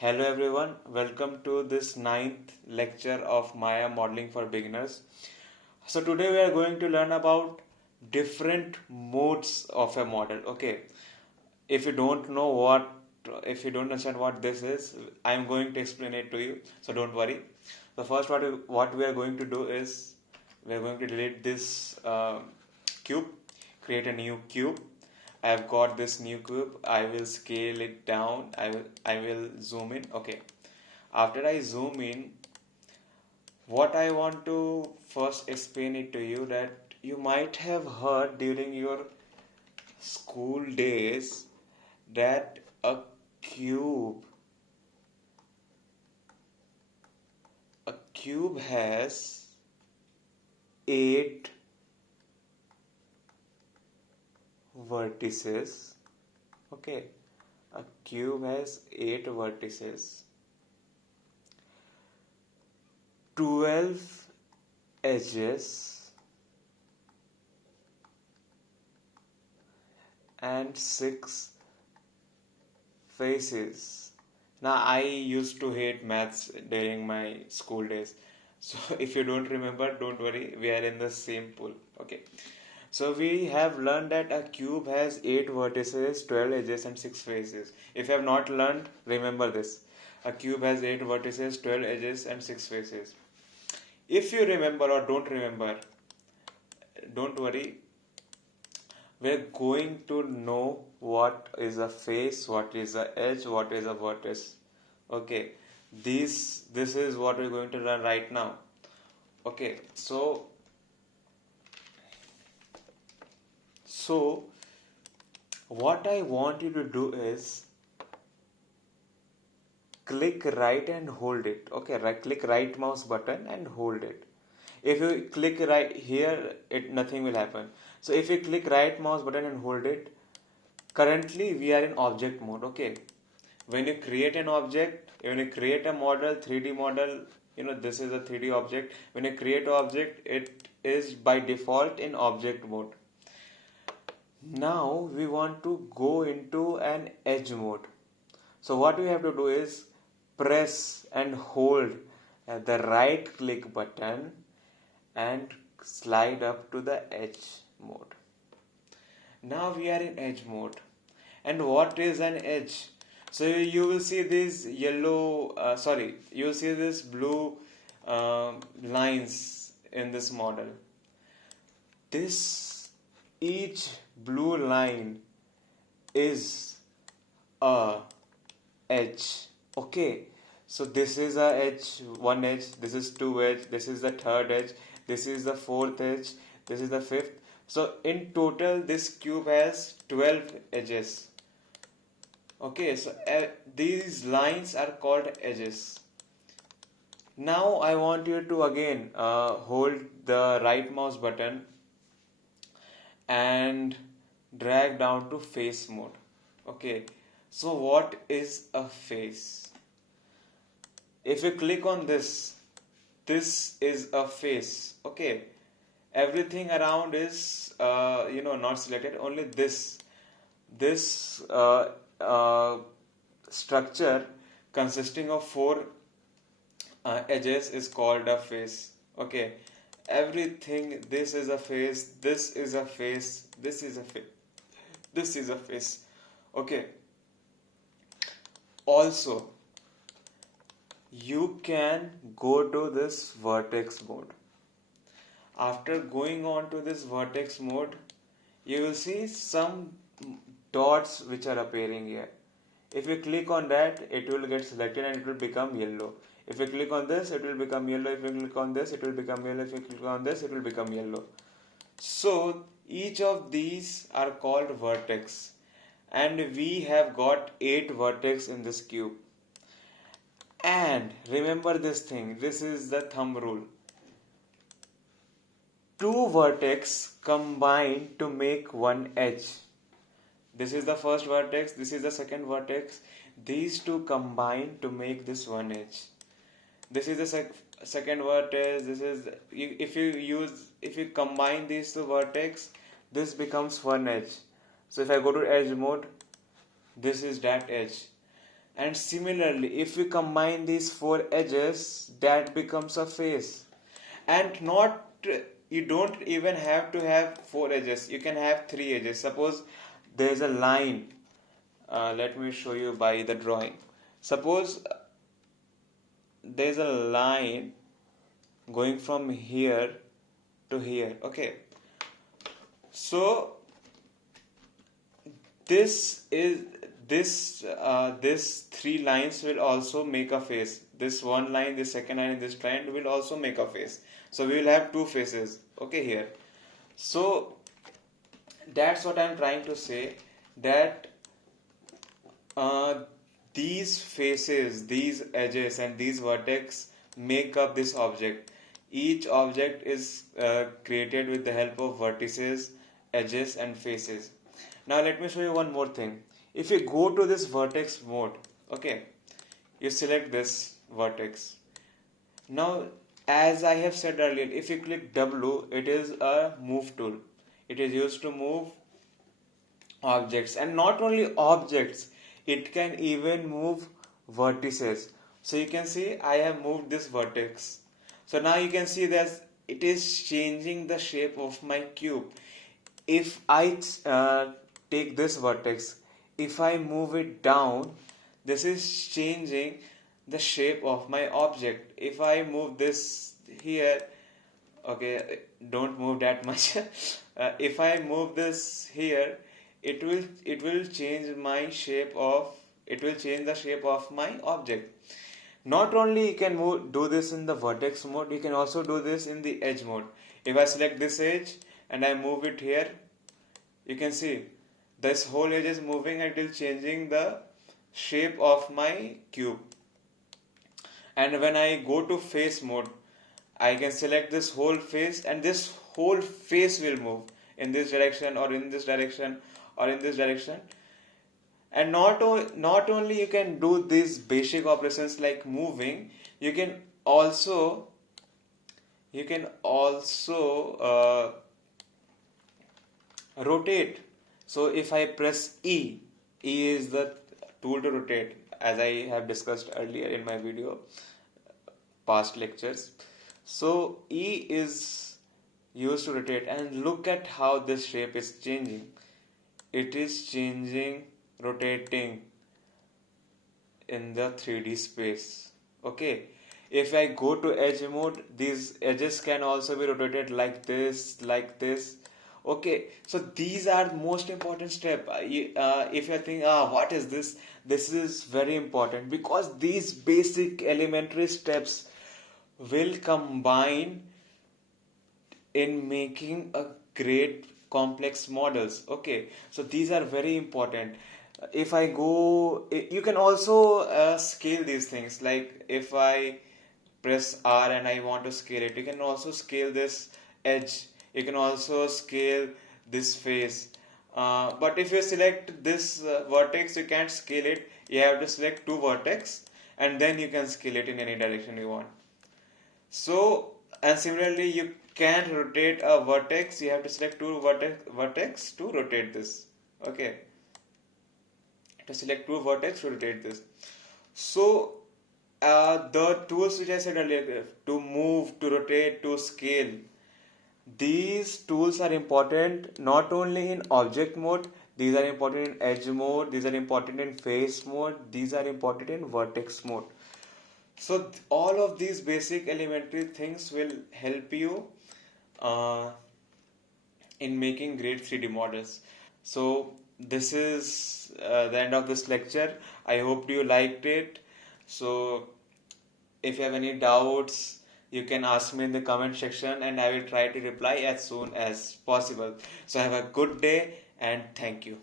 Hello everyone, welcome to this ninth lecture of Maya Modeling for Beginners. So today we are going to learn about different modes of a model. Okay, if you don't know if you don't understand what this is, I am going to explain it to you. So don't worry. The first what we are going to do is we are going to delete this cube, create a new cube. I have got this new cube. I will scale it down. I will zoom in. Okay. After I zoom in, what I want to first explain it to you that you might have heard during your school days that cube a cube has 8 vertices. Okay, a cube has 8 vertices, 12 edges, and 6 faces. Now, I used to hate maths during my school days. So, if you don't remember, don't worry, we are in the same pool. Okay. So, we have learned that a cube has 8 vertices, 12 edges, and 6 faces. If you have not learned, remember this. A cube has 8 vertices, 12 edges, and 6 faces. If you remember or don't remember, don't worry, we're going to know what is a face, what is a edge, what is a vertex. Okay, this is what we're going to learn right now. Okay, so what I want you to do is click right and hold it. Okay, click right mouse button and hold it. If you click right here, it nothing will happen. So if you click right mouse button and hold it, currently we are in object mode. Okay, when you create an object, when you create a model, 3D model, this is a 3D object. When you create an object, it is by default in object mode. Now we want to go into an edge mode. So what we have to do is press and hold the right click button and slide up to the edge mode. Now we are in edge mode. And what is an edge? So you will see this you will see this blue lines in this model. Each blue line is a edge. Okay, so this is a edge, one edge, this is two edge, this is the third edge, this is the fourth edge, this is the fifth. So in total this cube has 12 edges. Okay, so these lines are called edges. Now I want you to again hold the right mouse button and drag down to face mode. Okay, so what is a face? If you click on this is a face. Okay, everything around is not selected. Only this structure consisting of 4 edges is called a face. Okay, everything, this is a face, this is a face, this is a face, this is a face. Okay, also you can go to this vertex mode. After going on to this vertex mode, you will see some dots which are appearing here. If you click on that, it will get selected and it will become yellow. If you click on this, it will become yellow. If you click on this, it will become yellow. If you click on this, it will become yellow. So each of these are called vertex, and we have got 8 vertex in this cube. And remember this thing, this is the thumb rule. 2 vertex combine to make one edge. This is the first vertex, this is the second vertex. These two combine to make this one edge. This is the second vertex. This is, if you combine these two vertex, this becomes one edge. So if I go to edge mode, this is that edge. And similarly, if we combine these four edges, that becomes a face. And not, you don't even have to have four edges, you can have three edges. Suppose there is a line, let me show you by the drawing. Suppose there is a line going from here to here, okay. So this is this three lines will also make a face. This one line, this second line, and this triangle will also make a face. So we will have two faces, okay, here. So that's what I'm trying to say, that these faces, these edges, and these vertex make up this object. Each object is created with the help of vertices, edges, and faces. Now let me show you one more thing. If you go to this vertex mode, okay, you select this vertex. Now, as I have said earlier, if you click W, it is a move tool. It is used to move objects, and not only objects, it can even move vertices. So you can see I have moved this vertex. So now you can see that it is changing the shape of my cube. If I take this vertex, if I move it down, this is changing the shape of my object. If I move this here, okay, don't move that much. If I move this here, it will change my shape of, it will change the shape of my object. Not only you can do this in the vertex mode, you can also do this in the edge mode. If I select this edge and I move it here, you can see this whole edge is moving and it is changing the shape of my cube. And when I go to face mode, I can select this whole face, and this whole face will move in this direction or in this direction or in this direction. And not only you can do these basic operations like moving, you can also rotate. So if I press E, E is the tool to rotate, as I have discussed earlier in my video, past lectures. So E is used to rotate, and look at how this shape is changing. It is changing, rotating in the 3D space. Okay. If I go to edge mode, these edges can also be rotated like this, like this. Okay, so these are most important step. If you think, what is this? This is very important, because these basic elementary steps will combine in making a great complex models. Okay, so these are very important. If I go, you can also scale these things. Like if I press R and I want to scale it, you can also scale this edge, you can also scale this face. But if you select this vertex, you can't scale it. You have to select two vertex, and then you can scale it in any direction you want. So, and similarly, you can rotate a vertex. You have to select two vertex to rotate this. Okay, to select two vertex to rotate this. So the tools which I said earlier, to move, to rotate, to scale, these tools are important not only in object mode, these are important in edge mode, these are important in face mode, these are important in vertex mode. So all of these basic elementary things will help you in making great 3D models. So this is the end of this lecture. I hope you liked it. So if you have any doubts, you can ask me in the comment section, and I will try to reply as soon as possible. So have a good day, and thank you.